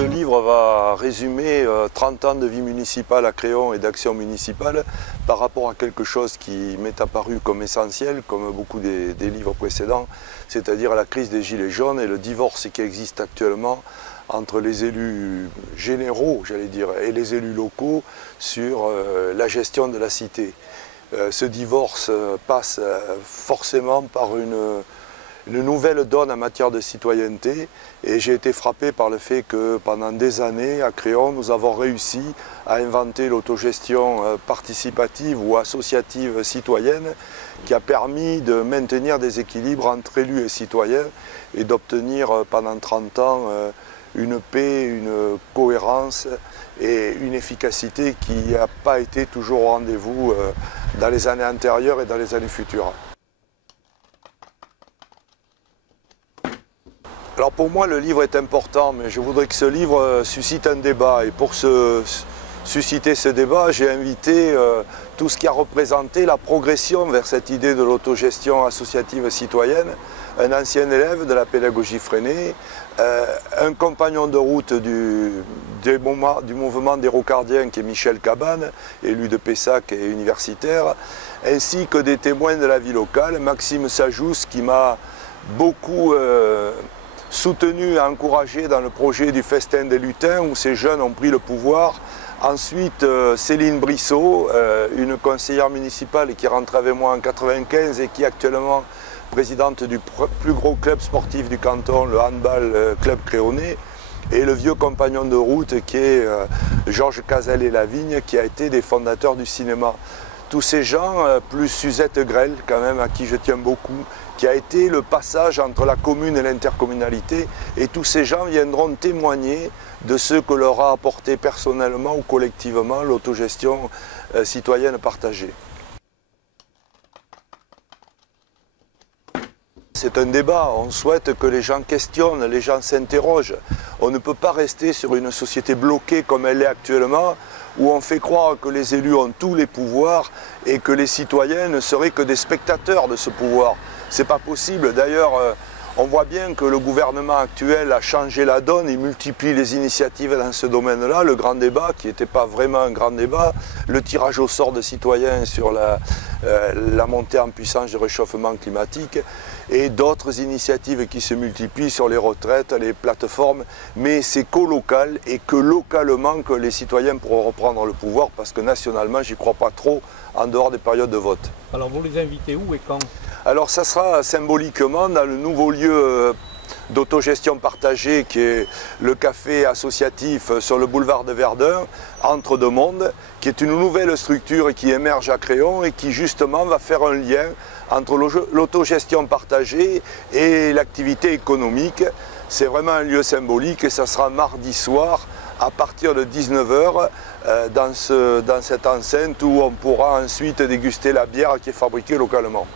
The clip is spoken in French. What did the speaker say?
Le livre va résumer 30 ans de vie municipale à Créon et d'action municipale par rapport à quelque chose qui m'est apparu comme essentiel, comme beaucoup des livres précédents, c'est-à-dire la crise des Gilets jaunes et le divorce qui existe actuellement entre les élus généraux, j'allais dire, et les élus locaux sur la gestion de la cité. Ce divorce passe forcément par une nouvelle donne en matière de citoyenneté, et j'ai été frappé par le fait que pendant des années à Créon nous avons réussi à inventer l'autogestion participative ou associative citoyenne qui a permis de maintenir des équilibres entre élus et citoyens et d'obtenir pendant 30 ans une paix, une cohérence et une efficacité qui n'a pas été toujours au rendez-vous dans les années antérieures et dans les années futures. Alors pour moi, le livre est important, mais je voudrais que ce livre suscite un débat. Et pour susciter ce débat, j'ai invité tout ce qui a représenté la progression vers cette idée de l'autogestion associative citoyenne, un ancien élève de la pédagogie freinée, un compagnon de route du mouvement des Rocardiens qui est Michel Cabane, élu de Pessac et universitaire, ainsi que des témoins de la vie locale, Maxime Sajous qui m'a beaucoup soutenu et encouragé dans le projet du festin des lutins où ces jeunes ont pris le pouvoir. Ensuite, Céline Brissot, une conseillère municipale qui est rentrée avec moi en 1995 et qui est actuellement présidente du plus gros club sportif du canton, le handball club créonais, et le vieux compagnon de route qui est Georges Cazel et Lavigne, qui a été des fondateurs du cinéma. Tous ces gens, plus Suzette Grelle quand même, à qui je tiens beaucoup, qui a été le passage entre la commune et l'intercommunalité, et tous ces gens viendront témoigner de ce que leur a apporté personnellement ou collectivement l'autogestion citoyenne partagée. C'est un débat, on souhaite que les gens questionnent, les gens s'interrogent. On ne peut pas rester sur une société bloquée comme elle est actuellement, où on fait croire que les élus ont tous les pouvoirs et que les citoyens ne seraient que des spectateurs de ce pouvoir. C'est pas possible. D'ailleurs, on voit bien que le gouvernement actuel a changé la donne, il multiplie les initiatives dans ce domaine-là, le grand débat qui n'était pas vraiment un grand débat, le tirage au sort de citoyens sur la montée en puissance du réchauffement climatique et d'autres initiatives qui se multiplient sur les retraites, les plateformes, mais c'est qu'au local et que localement que les citoyens pourront reprendre le pouvoir, parce que nationalement, j'y crois pas trop en dehors des périodes de vote. Alors vous les invitez où et quand ? Alors ça sera symboliquement dans le nouveau lieu d'autogestion partagée qui est le café associatif sur le boulevard de Verdun, Entre deux mondes, qui est une nouvelle structure qui émerge à Créon et qui justement va faire un lien entre l'autogestion partagée et l'activité économique. C'est vraiment un lieu symbolique et ça sera mardi soir à partir de 19 h dans cette enceinte où on pourra ensuite déguster la bière qui est fabriquée localement.